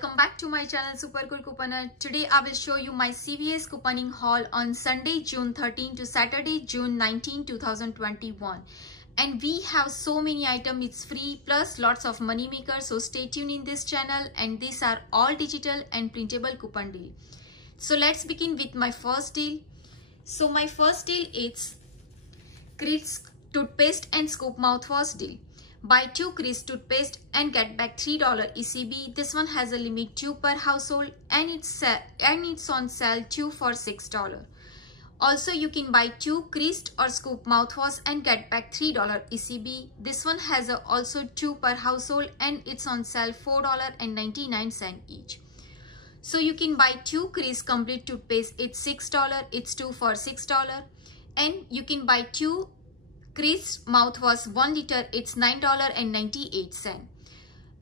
Welcome back to my channel Super Cool Couponer. Today I will show you my CVS couponing haul on Sunday June 13 to Saturday June 19, 2021. And we have so many items, it's free plus lots of money makers. So stay tuned in this channel, and these are all digital and printable coupon deal. So let's begin with my first deal. So my first deal is Crest toothpaste and scoop mouthwash deal. Buy 2 Crest toothpaste and get back $3 ECB. This one has a limit 2 per household, and it's on sale 2 for $6. Also, you can buy 2 Crest or scoop mouthwash and get back $3 ECB. This one has also 2 per household, and it's on sale $4.99 each. So you can buy 2 Crest complete toothpaste. It's $6. It's 2 for $6. And you can buy 2 Crest mouthwash 1 liter. It's $9.98.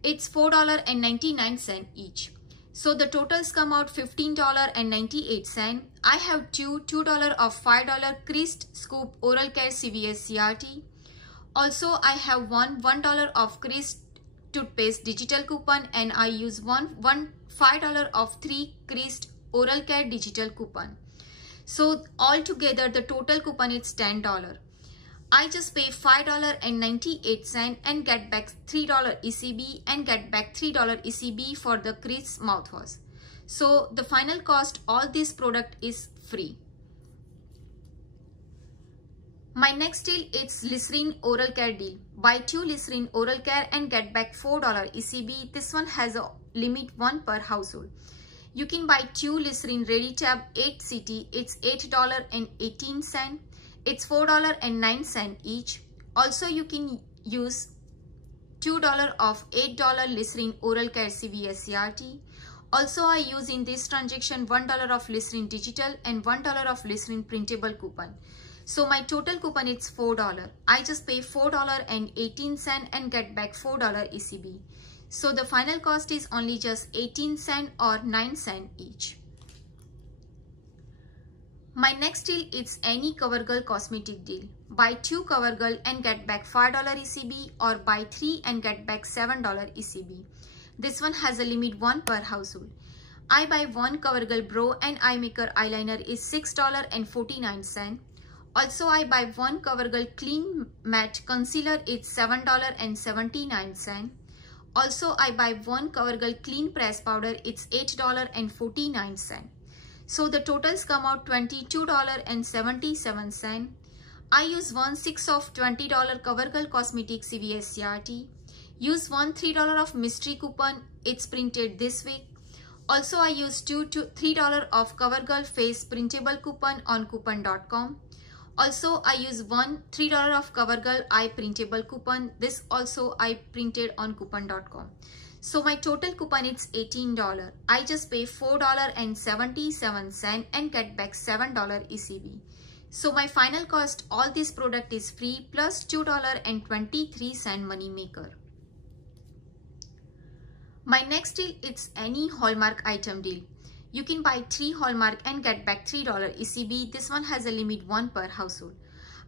It's $4.99 each. So the totals come out $15.98. I have $2 of $5 Crest scoop oral care CVS CRT. Also I have $1 of Crest toothpaste digital coupon, and I use $5 of 3 Crest oral care digital coupon. So altogether the total coupon is $10. I just pay $5.98 and get back $3 ECB and get back $3 ECB for the Crest mouthwash. So the final cost, all this product is free. My next deal is Listerine oral care deal. Buy 2 Listerine oral care and get back $4 ECB. This one has a limit 1 per household. You can buy 2 Listerine Ready Tab 8 CT. It's $8.18. It's $4.09 each. Also, you can use $2 of $8 Listerine oral care CVS CRT. Also, I use in this transaction $1 of Listerine digital and $1 of Listerine printable coupon. So my total coupon is $4. I just pay $4.18 and get back $4 ECB. So the final cost is only just 18 cents or 9 cents each. My next deal is any CoverGirl cosmetic deal. Buy 2 CoverGirl and get back $5 ECB, or buy 3 and get back $7 ECB. This one has a limit 1 per household. I buy 1 CoverGirl Brow and Eye Maker eyeliner is $6.49. Also, I buy 1 CoverGirl Clean Matte Concealer, it's $7.79. Also, I buy 1 CoverGirl Clean Press Powder, it's $8.49. So the totals come out $22.77. I use 1/6 of $20 CoverGirl Cosmetic CVS CRT. Use $3 of mystery coupon, it's printed this week. Also, I use $3 of CoverGirl Face printable coupon on coupon.com. Also, I use $3 of CoverGirl Eye printable coupon. This also I printed on coupon.com. So my total coupon is $18. I just pay $4.77 and get back $7 ECB. So my final cost, all this product is free plus $2.23 money maker. My next deal is any Hallmark item deal. You can buy 3 Hallmark and get back $3 ECB. This one has a limit 1 per household.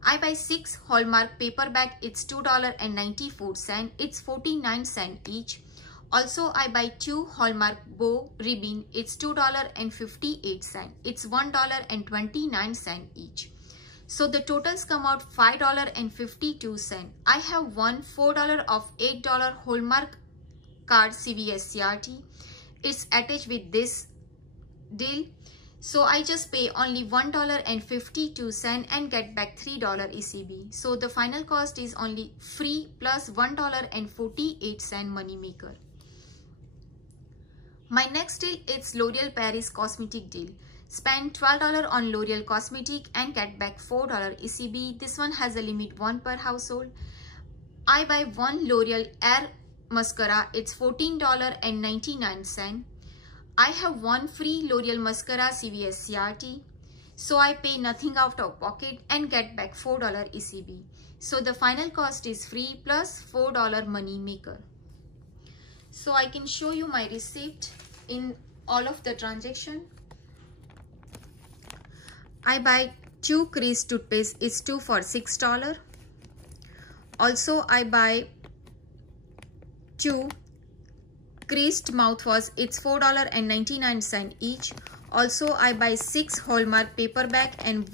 I buy 6 Hallmark paper bag. It's $2.94. It's 49 cents each. Also, I buy 2 Hallmark bow ribbon. It's $2.58. It's $1.29 each. So the totals come out $5.52. I have $4 of $8 Hallmark card CVS CRT. It's attached with this deal. So I just pay only $1.52 and get back $3 ECB. So the final cost is only free plus $1.48 money maker. My next deal is L'Oreal Paris cosmetic deal. Spend $12 on L'Oreal cosmetic and get back $4 ECB. This one has a limit 1 per household. I buy 1 L'Oreal Air mascara. It's $14.99. I have 1 free L'Oreal mascara CVS CRT. So I pay nothing out of pocket and get back $4 ECB. So the final cost is free plus $4 money maker. So I can show you my receipt in all of the transaction. I buy 2 Crest toothpaste, it's 2 for $6. Also I buy 2 creased mouthwash, it's $4.99 each. Also I buy 6 Hallmark paper bag and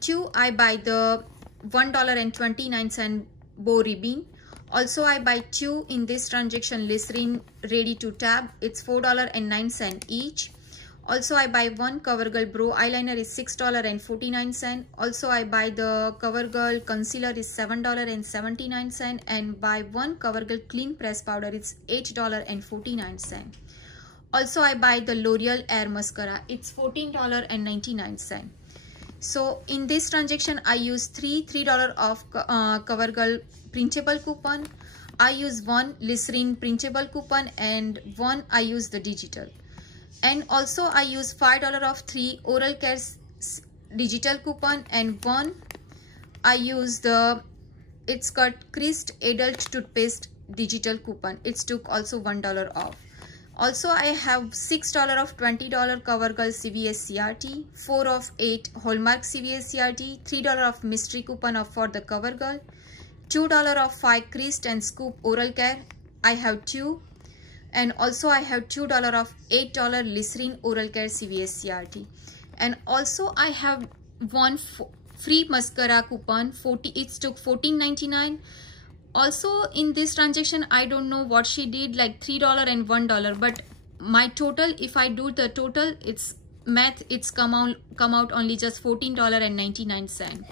2 I buy the $1.29 bow ribbon. Also I buy 2 in this transaction Listerine ready to tab, it's $4.09 each. Also I buy 1 CoverGirl Brow eyeliner is $6.49. Also I buy the CoverGirl concealer is $7.79 and buy 1 CoverGirl clean press powder it's $8.49. Also I buy the L'Oreal Air Mascara, it's $14.99. So in this transaction I use $3 of CoverGirl printable coupon. I use 1 Listerine printable coupon and 1 I use the digital. And also I use $5 of 3 oral care digital coupon and 1 I use the It's Cut creased adult toothpaste digital coupon. It's took also $1 off. Also I have $6 of $20 CoverGirl CVS CRT, 4 of 8 Hallmark CVS CRT, $3 of mystery coupon of for the CoverGirl, $2 of 5 creased and scoop oral care. I have 2. And also I have $2 of $8 Listerine oral care CVS CRT. And also I have 1 free mascara coupon, it took $14.99. Also in this transaction I don't know what she did, like $3 and $1, but my total, if I do the total, it's math, it's come out only just $14.99.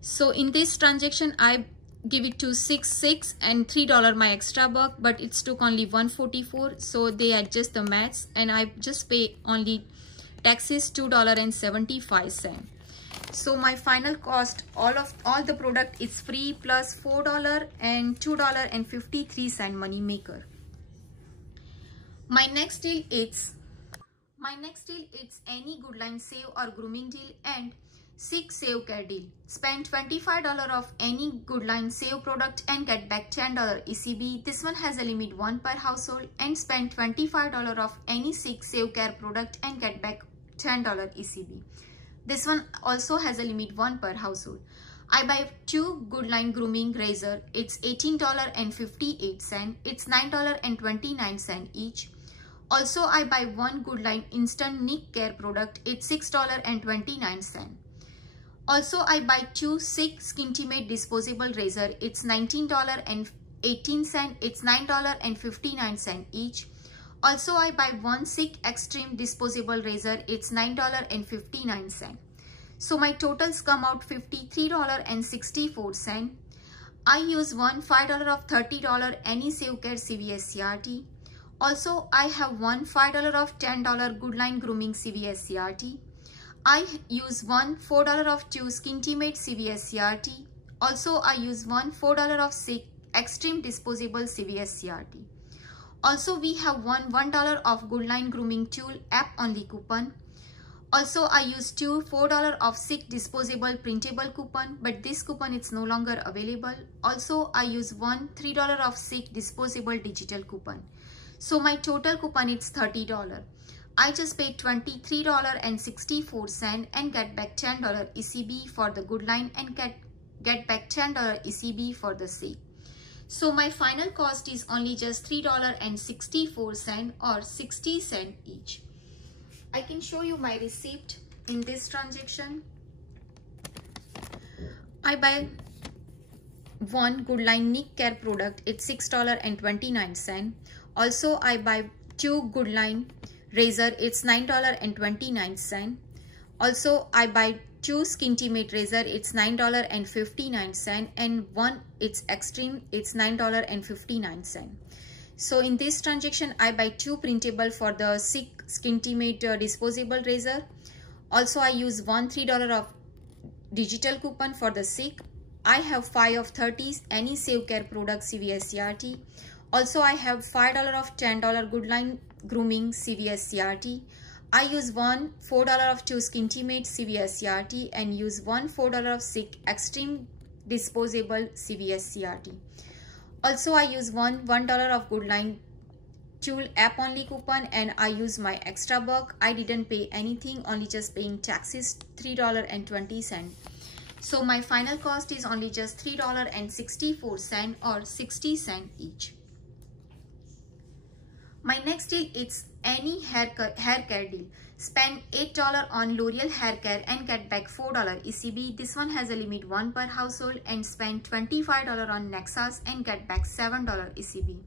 So in this transaction I give it to 6 and $3 my extra buck, but it's took only $144. So they adjust the maths and I just pay only taxes $2.75. So my final cost, all the product is free plus $4 and $2.53 money maker. My next deal it's any Goodline save or grooming deal and 6 save care deal. Spend $25 of any Goodline save product and get back $10 ECB. This one has a limit 1 per household, and spend $25 of any 6 save care product and get back $10 ECB. This one also has a limit 1 per household. I buy 2 Goodline grooming razor. It's $18.58. It's $9.29 each. Also I buy 1 Goodline instant neck care product. It's $6.29. Also I buy 2 SICK Skintimate disposable razor. It's $19.18. It's $9.59 each. Also I buy 1 SICK Extreme disposable razor. It's $9.59. So my totals come out $53.64. I use $5 of $30 any save care CVS CRT. Also I have $5 of $10 Goodline grooming CVS CRT. I use $4 of 2 Skintimate CVS CRT. Also I use $4 of SICK Extreme disposable CVS CRT. Also we have $1 of Goodline grooming tool app only coupon. Also I use $4 of SICK disposable printable coupon, but this coupon is no longer available. Also I use $3 of SICK disposable digital coupon. So my total coupon is $30. I just paid $23.64 and get back $10 ECB for the Goodline and get back $10 ECB for the SICK. So my final cost is only just $3.64 or 60 cents each. I can show you my receipt in this transaction. I buy 1 Goodline neck care product. It's $6.29. Also I buy 2 Goodline razor. It's $9.29. Also I buy 2 Skintimate razor. It's $9.59 and 1 it's Extreme. It's $9.59. So in this transaction I buy 2 printable for the SICK Skintimate disposable razor. Also I use $3 of digital coupon for the SICK. I have 5 of 30s any save care product CVS CRT. Also I have $5 of $10 Goodline grooming CVS CRT. I use $4 of 2 Skintimate CVS CRT and use $4 of SICK Extreme disposable CVS CRT. Also I use $1 of Goodline tool app only coupon and I use my extra buck. I didn't pay anything, only just paying taxes $3.20. So my final cost is only just $3.64 or 60 cents each. My next deal is any hair care deal. Spend $8 on L'Oreal hair care and get back $4 ECB. This one has a limit 1 per household, and spend $25 on Nexas and get back $7 ECB.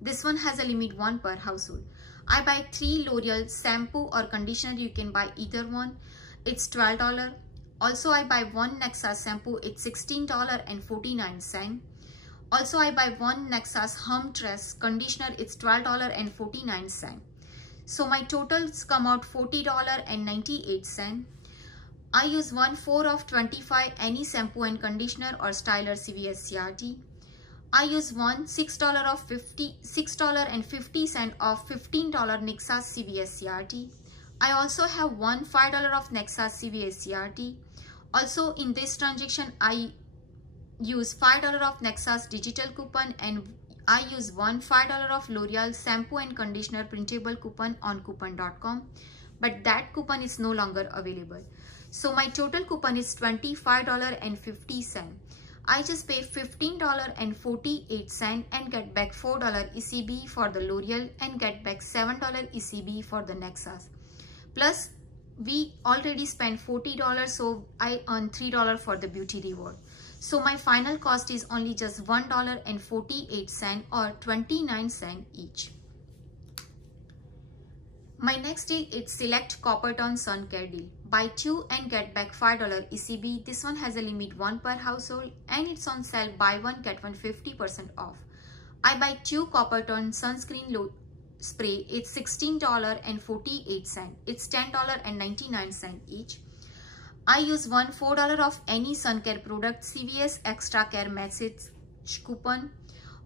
This one has a limit 1 per household. I buy 3 L'Oreal shampoo or conditioner. You can buy either one. It's $12. Also, I buy 1 Nexas shampoo. It's $16.49. Also, I buy 1 Nexas Humtress conditioner. It's $12.49. So my totals come out $40.98. I use 1/4 of 25 any shampoo and conditioner or styler CVS CRT. I use $6.50 of $15 Nexas CVS CRT. I also have $5 of Nexas CVS CRT. Also in this transaction, I use $5 of Nexas digital coupon, and I use $5 of L'Oreal shampoo and conditioner printable coupon on coupon.com, but that coupon is no longer available. So my total coupon is $25.50. I just pay $15.48 and get back $4 ECB for the L'Oreal and get back $7 ECB for the Nexas. Plus we already spent $40, so I earn $3 for the beauty reward. So my final cost is only just $1.48 or 29 cents each. My next deal is Select Coppertone Sun Care deal. Buy 2 and get back $5 ECB. This one has a limit 1 per household, and it's on sale buy 1 get 1 50% off. I buy 2 Coppertone sunscreen spray. It's $16.48. It's $10.99 each. I use $4 of any sun care product CVS Extra Care message coupon.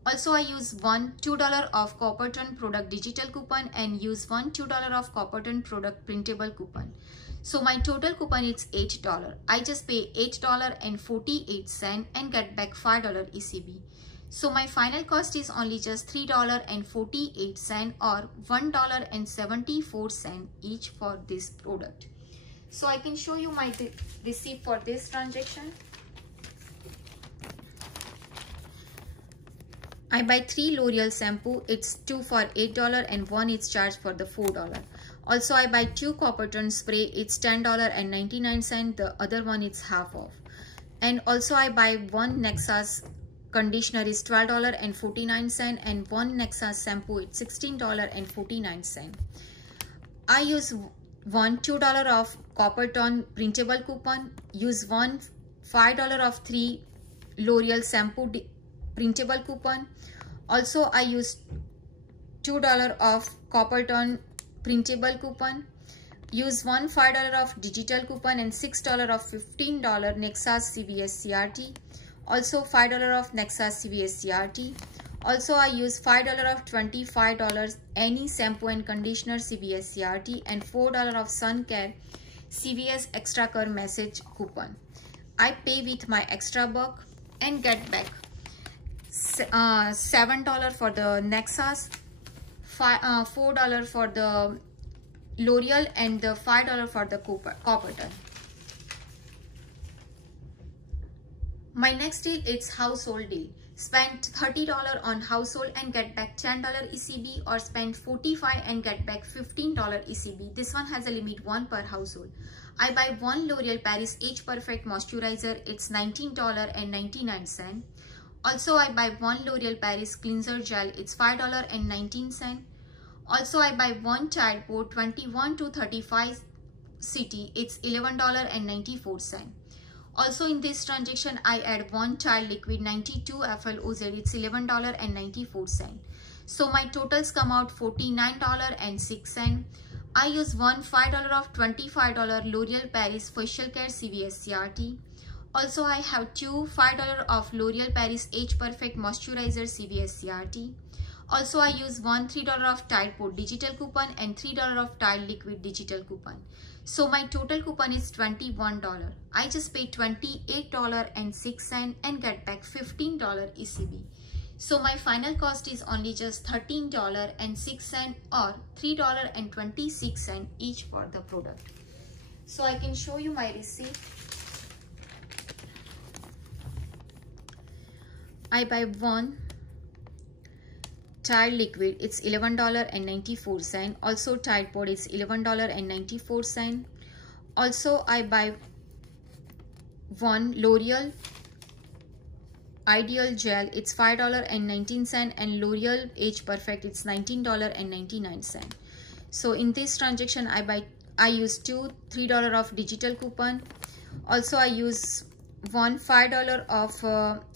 Also, I use $2 of Coppertone product digital coupon and use $2 of Coppertone product printable coupon. So my total coupon is $8. I just pay $8.48 and get back $5 ECB. So my final cost is only just $3.48 or $1.74 each for this product. So I can show you my receipt for this transaction. I buy 3 L'Oreal shampoo. It's 2 for $8 and 1 is charged for the $4. Also, I buy 2 Coppertone spray. It's $10.99. The other one is half off. And also I buy 1 Nexas conditioner is $12.49 and 1 Nexas shampoo it's $16.49. I use $2 of Coppertone printable coupon, use $5 of 3 L'Oreal shampoo printable coupon. Also I use $2 of Coppertone printable coupon, use $5 of digital coupon and $6 of $15 Nexas CVS CRT. Also $5 of Nexas CVS CRT. Also I use $5 of $25 any shampoo and conditioner CVS CRT and $4 of sun care CVS Extra Care message coupon. I pay with my extra buck and get back $7 for the Nexas, $4 for the L'Oreal and the $5 for the Coppertone. My next deal is household deal. Spend $30 on household and get back $10 ECB, or spend $45 and get back $15 ECB. This one has a limit 1 per household. I buy 1 L'Oreal Paris Age Perfect Moisturizer. It's $19.99. Also, I buy 1 L'Oreal Paris Cleanser Gel. It's $5.19. Also, I buy 1 Tide Pod 21 to 35 CT. It's $11.94. Also in this transaction, I add 1 Tide Liquid 92 FLOZ. It's $11.94. So my totals come out $49.06. I use $5 of $25 L'Oreal Paris Facial Care CVS CRT. Also I have 2 $5 of L'Oreal Paris Age Perfect Moisturizer CVS CRT. Also I use $3 of Tide Pod digital coupon and $3 of Tide Liquid digital coupon. So my total coupon is $21. I just pay $28.06 and get back $15 ECB. So my final cost is only just $13.06 or $3.26 each for the product. So I can show you my receipt. I buy 1 Tide liquid, it's $11.94. Also Tide pod, it's $11.94. Also I buy one L'Oreal Ideal Gel, it's $5.19, and L'Oreal Age Perfect, it's $19.99. So in this transaction I use two $3 off digital coupon. Also I use one $5 of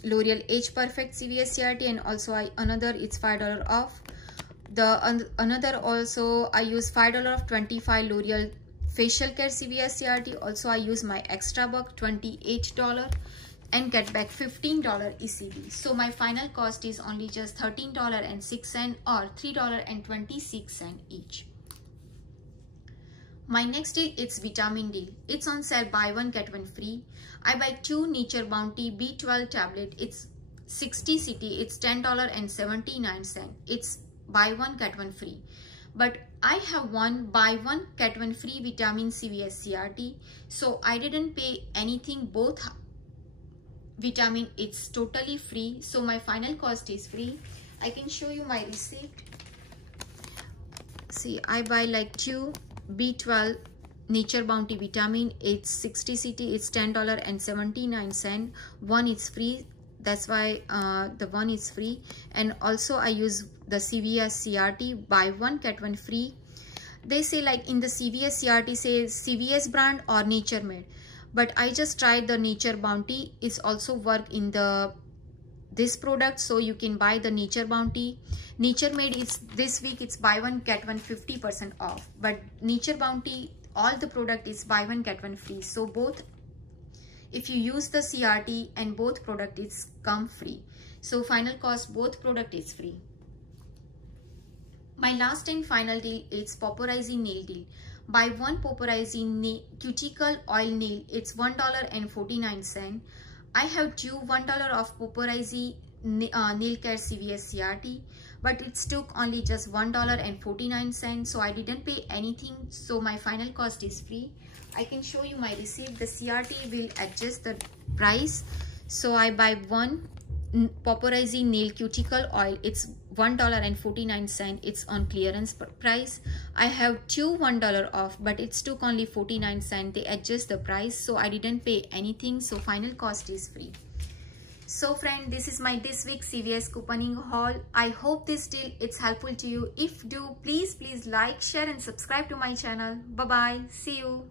L'Oreal Age Perfect CVS CRT, and also another it's $5 off. The another also I use $5 of 25 L'Oreal Facial Care CVS CRT. Also I use my extra buck $28 and get back $15 ECB. So my final cost is only just $13.06 or $3.26 each. My next deal, it's vitamin D. It's on sale, buy one get one free. I buy two Nature Bounty B12 tablet. It's 60 CT. It's $10.79. It's buy one get one free. But I have one buy one get one free vitamin CVS CRT. So I didn't pay anything. Both vitamin, it's totally free. So my final cost is free. I can show you my receipt. See, I buy like two B12 Nature Bounty vitamin, it's 60 CT, it's $10.79. One is free, that's why the one is free. And also I use the CVS CRT, buy one get one free. They say like in the CVS CRT says CVS brand or Nature Made, but I just tried the Nature Bounty. It's also work in this product, so you can buy the Nature Bounty. Nature Made is this week, it's buy one get one 50% off, but Nature Bounty, all the product is buy one get one free. So both, if you use the CRT and both product is come free. So final cost, both product is free. My last and final deal is Poporizi nail deal. Buy one Poporizi cuticle oil nail, it's $1.49. I have two $1 of Poporizi nail care CVS CRT, but it took only just $1.49, so I didn't pay anything. So my final cost is free. I can show you my receipt. The CRT will adjust the price. So I buy one Poporizi nail cuticle oil, it's $1.49. It's on clearance price. I have two $1 off, but it took only 49 cents. They adjust the price, so I didn't pay anything. So final cost is free. So friend, this is my this week CVS couponing haul. I hope this deal it's helpful to you. If do, please like, share and subscribe to my channel. Bye bye. See you.